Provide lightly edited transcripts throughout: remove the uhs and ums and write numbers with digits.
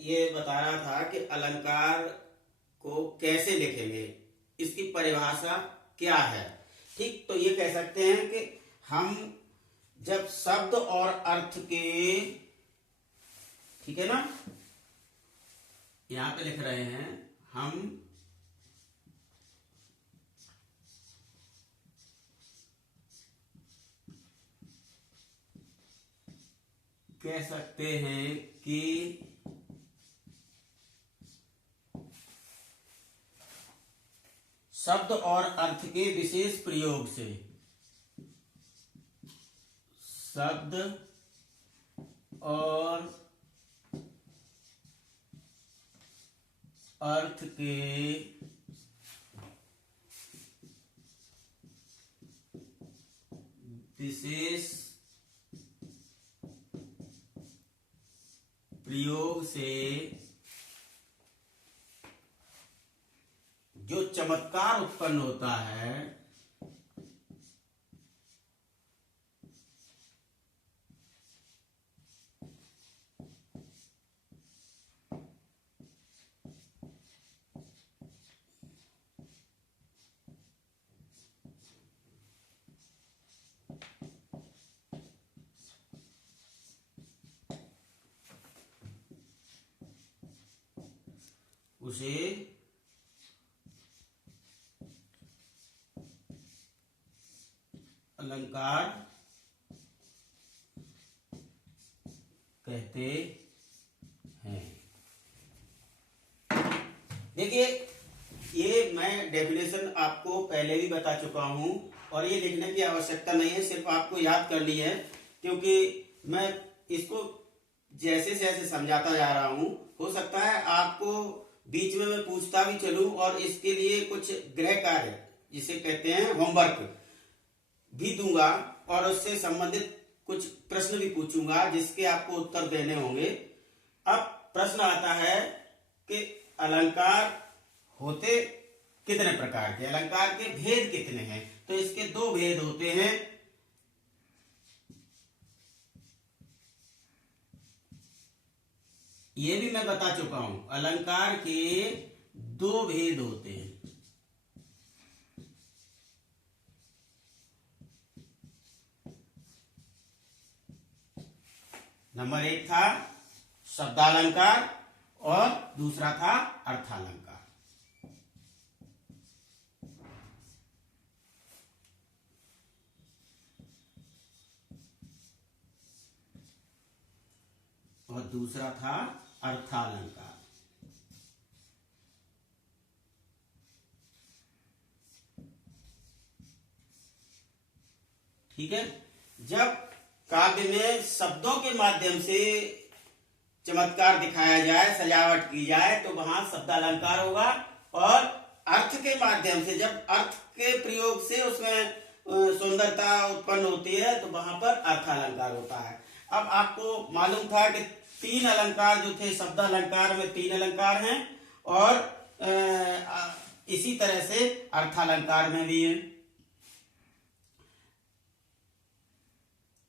ये बता रहा था कि अलंकार को कैसे लिखेंगे, इसकी परिभाषा क्या है। ठीक, तो ये कह सकते हैं कि हम जब शब्द और अर्थ के, ठीक है ना, यहां पे लिख रहे हैं, हम कह सकते हैं कि शब्द और अर्थ के विशेष प्रयोग से, शब्द और अर्थ के विशेष प्रयोग से जो चमत्कार उत्पन्न होता है, उसे अलंकार कहते हैं। देखिए, ये मैं डेफिनेशन आपको पहले भी बता चुका हूं और ये लिखने की आवश्यकता नहीं है, सिर्फ आपको याद करनी है, क्योंकि मैं इसको जैसे जैसे समझाता जा रहा हूं, हो सकता है आपको बीच में मैं पूछता भी चलूं और इसके लिए कुछ गृह कार्य, जिसे कहते हैं होमवर्क, भी दूंगा और उससे संबंधित कुछ प्रश्न भी पूछूंगा जिसके आपको उत्तर देने होंगे। अब प्रश्न आता है कि अलंकार होते कितने प्रकार के, अलंकार के भेद कितने हैं। तो इसके दो भेद होते हैं। ये भी मैं बता चुका हूं, अलंकार के दो भेद होते हैं। नंबर एक था शब्दालंकार और दूसरा था अर्थालंकार। और दूसरा था अर्थालंकार। ठीक है, जब काव्य में शब्दों के माध्यम से चमत्कार दिखाया जाए, सजावट की जाए, तो वहां शब्दालंकार होगा। और अर्थ के माध्यम से, जब अर्थ के प्रयोग से उसमें सुंदरता उत्पन्न होती है, तो वहां पर अर्थालंकार होता है। अब आपको मालूम था कि तीन अलंकार जो थे, शब्दालंकार में तीन अलंकार हैं और इसी तरह से अर्थालंकार में भी है।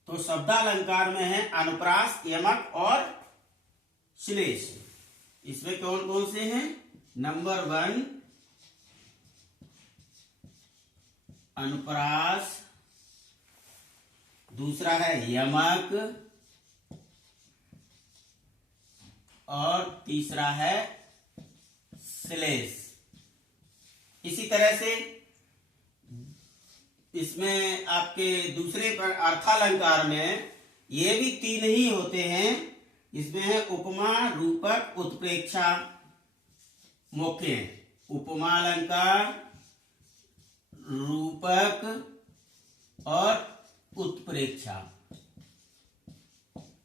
तो शब्दालंकार में है अनुप्रास, यमक और श्लेष। इसमें कौन कौन से हैं? नंबर 1 अनुप्रास, दूसरा है यमक और तीसरा है श्लेष। इसी तरह से इसमें आपके दूसरे पर अर्थालंकार में ये भी तीन ही होते हैं। इसमें है उपमा, रूपक, उत्प्रेक्षा, मुख्य। उपमा अलंकार, रूपक और उत्प्रेक्षा।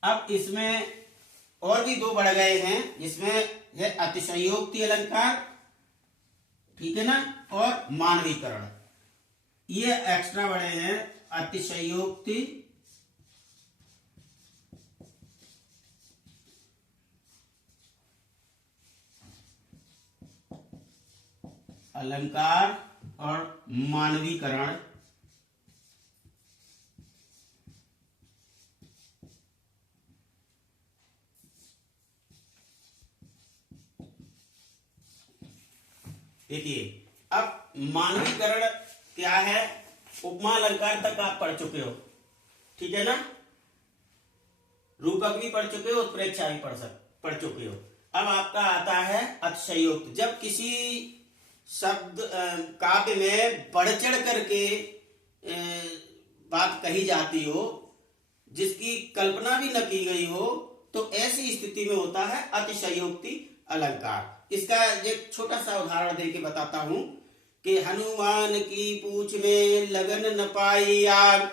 अब इसमें और भी दो बढ़ गए हैं, जिसमें है अतिशयोक्ति अलंकार, ठीक है ना, और मानवीकरण। ये एक्स्ट्रा बढ़े हैं, अतिशयोक्ति अलंकार और मानवीकरण। देखिए, अब मानवीकरण क्या है, उपमा अलंकार तक आप पढ़ चुके हो, ठीक है ना। रूपक भी पढ़ चुके हो, उत्प्रेक्षा भी पढ़ चुके हो। अब आपका आता है अतिशयोक्ति। जब किसी शब्द काव्य में बढ़ चढ़ करके बात कही जाती हो, जिसकी कल्पना भी न की गई हो, तो ऐसी स्थिति में होता है अतिशयोक्ति अलंकार। इसका एक छोटा सा उदाहरण देके बताता हूं कि हनुमान की पूंछ में लगन न पाई आग,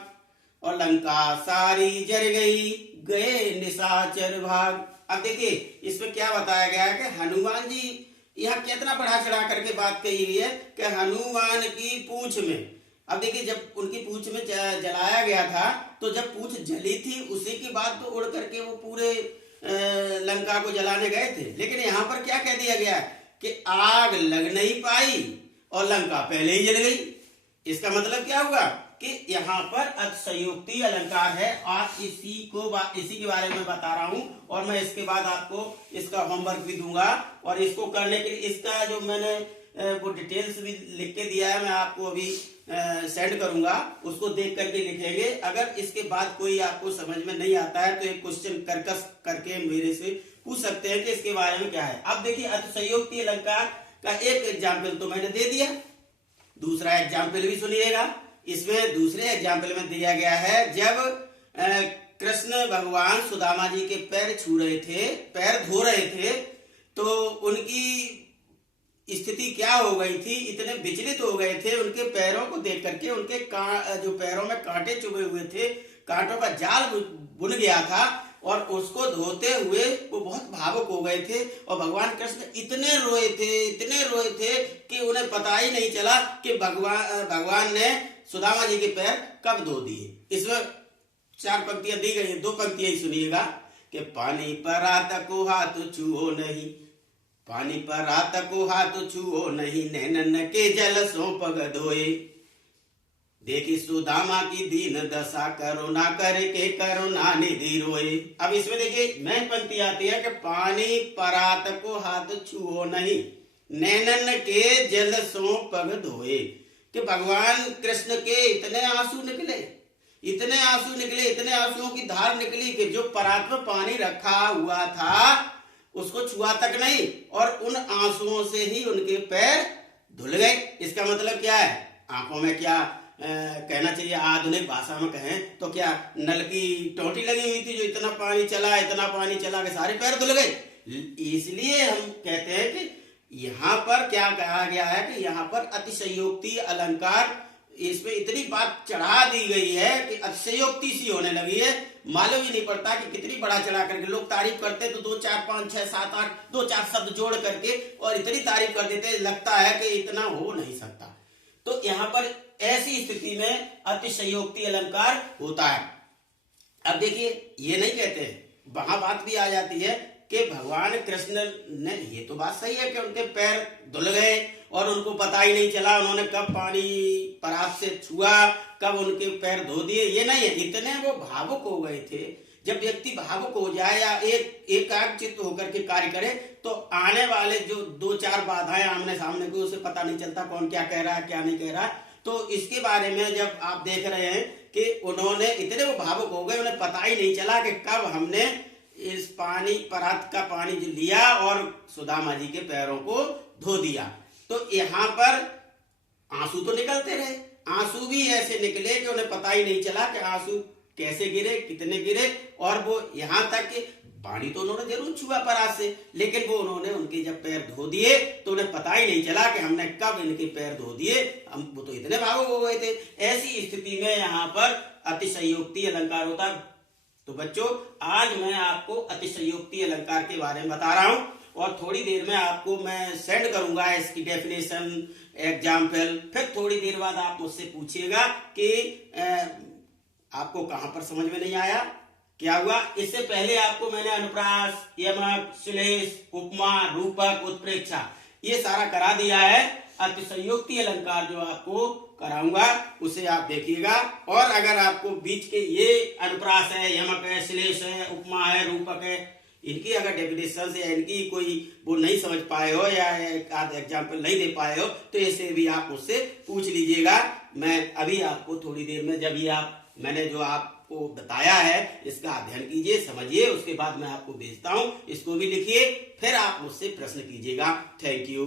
और लंका सारी जर गई, गए निशाचर भाग। अब देखिए, इसमें क्या बताया गया है कि हनुमान जी, यहाँ कितना बढ़ा चढ़ा करके बात कही हुई है कि हनुमान की पूंछ में। अब देखिए, जब उनकी पूंछ में जलाया गया था, तो जब पूंछ जली थी उसी के बाद तो उड़ करके वो पूरे लंका को जलाने गए थे। लेकिन यहाँ पर क्या कह दिया गया कि आग लग नहीं पाई और लंका पहले ही जल गई। इसका मतलब क्या हुआ कि यहाँ पर अतिशयोक्ति अलंकार है। आज इसी के बारे में बता रहा हूं, और मैं इसके बाद आपको इसका होमवर्क भी दूंगा, और इसको करने के लिए इसका जो मैंने वो डिटेल्स भी लिख के दिया है, मैं आपको अभी सेंड करूंगा, उसको देख करके लिखेंगे। अगर इसके बाद कोई आपको समझ में नहीं आता है तो एक क्वेश्चन करकस करके मेरे से पूछ सकते हैं कि इसके बारे में क्या है। अब देखिए, अतिशयोक्ति अलंकार का एक एग्जाम्पल तो मैंने दे दिया, दूसरा एग्जाम्पल भी सुनिएगा। इसमें दूसरे एग्जाम्पल में दिया गया है, जब कृष्ण भगवान सुदामा जी के पैर छू रहे थे, पैर धो रहे थे, तो उनकी स्थिति क्या हो गई थी, इतने विचलित हो गए थे उनके पैरों को देख करके। उनके जो पैरों में कांटे चुभे हुए थे, कांटों का जाल बुन गया था, और उसको धोते हुए वो बहुत भावुक हो गए थे। और भगवान कृष्ण इतने रोए थे कि उन्हें पता ही नहीं चला कि भगवान ने सुदामा जी के पैर कब धो दिए। इसमें 4 पंक्तियां दी गई हैं, 2 पंक्तियां ही सुनिएगा कि पानी पर रात को हाथ छुओ नहीं, पानी पर रात को हाथ छुओ नहीं, नैनन के जल सो पग धोए, देखी सुदामा की दीन दशा, करुणा करके करुणा निधि रोए। अब इसमें देखिए मेन पंक्ति आती है कि पानी परात को हाथ छुओ नहीं, नैनन के जल सो पग धोए, कि भगवान कृष्ण के इतने आंसू निकले, इतने आंसुओं की धार निकली कि जो परात में पानी रखा हुआ था उसको छुआ तक नहीं, और उन आंसुओं से ही उनके पैर धुल गए। इसका मतलब क्या है, आंखों में क्या कहना चाहिए, आधुनिक भाषा में कहें तो क्या नल की टोटी लगी हुई थी, जो इतना पानी चला कि सारे पैर धुल गए। इसलिए हम कहते हैं कि यहाँ पर क्या कहा गया है कि यहाँ पर अतिशयोक्ति अलंकार, इसमें इतनी बात चढ़ा दी गई है कि अतिशयोक्ति सी होने लगी है। मालूम ही नहीं पड़ता कि कितनी बड़ा चढ़ा करके लोग तारीफ करते तो 2 4 5 6 7 8 2-4 शब्द जोड़ करके और इतनी तारीफ कर देते, लगता है कि इतना हो नहीं सकता। तो यहाँ पर ऐसी स्थिति में अतिशयोक्ति अलंकार होता है। अब देखिए, ये नहीं कहते, वहां बात भी आ जाती है कि भगवान कृष्ण ने, ये तो बात सही है कि उनके पैर धुल गए और उनको पता ही नहीं चला उन्होंने कब पानी परात से छुआ, कब उनके पैर धो दिए, ये नहीं है। इतने वो भावुक हो गए थे। जब व्यक्ति भावुक हो जाए या एकाग्रचित्त होकर के कार्य करे, तो आने वाले जो 2-4 बाधाएं आमने सामने को, उसे पता नहीं चलता कौन क्या कह रहा है क्या नहीं कह रहा। तो इसके बारे में जब आप देख रहे हैं कि उन्होंने इतने वो भावुक हो गए, उन्हें पता ही नहीं चला कि कब हमने इस पानी परात का पानी जो लिया और सुदामा जी के पैरों को धो दिया। तो यहाँ पर आंसू तो निकलते रहे, आंसू भी ऐसे निकले कि उन्हें पता ही नहीं चला कि आंसू कैसे गिरे, कितने गिरे, और वो यहाँ तक कि पानी तो उन्होंने जरूर छुआ परात से, लेकिन वो उन्होंने उनके जब पैर धो दिए तो उन्हें पता ही नहीं चला कि हमने कब इनके पैर धो दिए, हम वो तो इतने भावुक हो गए थे। ऐसी स्थिति में यहाँ पर अतिशयोक्ति अलंकार होता। तो बच्चों, आज मैं आपको अतिशयोक्ति अलंकार के बारे में बता रहा हूँ, और थोड़ी देर में आपको मैं सेंड करूंगा इसकी डेफिनेशन, एग्जाम्पल। फिर थोड़ी देर बाद आप मुझसे पूछिएगा कि आपको कहां पर समझ में नहीं आया, क्या हुआ। इससे पहले आपको मैंने अनुप्रास, यमक, श्लेष, उपमा, रूपक, उत्प्रेक्षा ये सारा करा दिया है। अतिशयोक्ति अलंकार जो आपको कराऊंगा उसे आप देखिएगा। और अगर आपको बीच के ये अनुप्रास है, यमक है, श्लेष है, उपमा है, रूपक है, इनकी अगर डेफिनेशन से इनकी कोई वो नहीं समझ पाए हो या एक आध एग्जाम्पल नहीं दे पाए हो तो ऐसे भी आप मुझसे पूछ लीजिएगा। मैं अभी आपको थोड़ी देर में जब ये मैंने जो आपको बताया है इसका अध्ययन कीजिए, समझिए, उसके बाद मैं आपको भेजता हूं, इसको भी लिखिए, फिर आप मुझसे प्रश्न कीजिएगा। Thank you.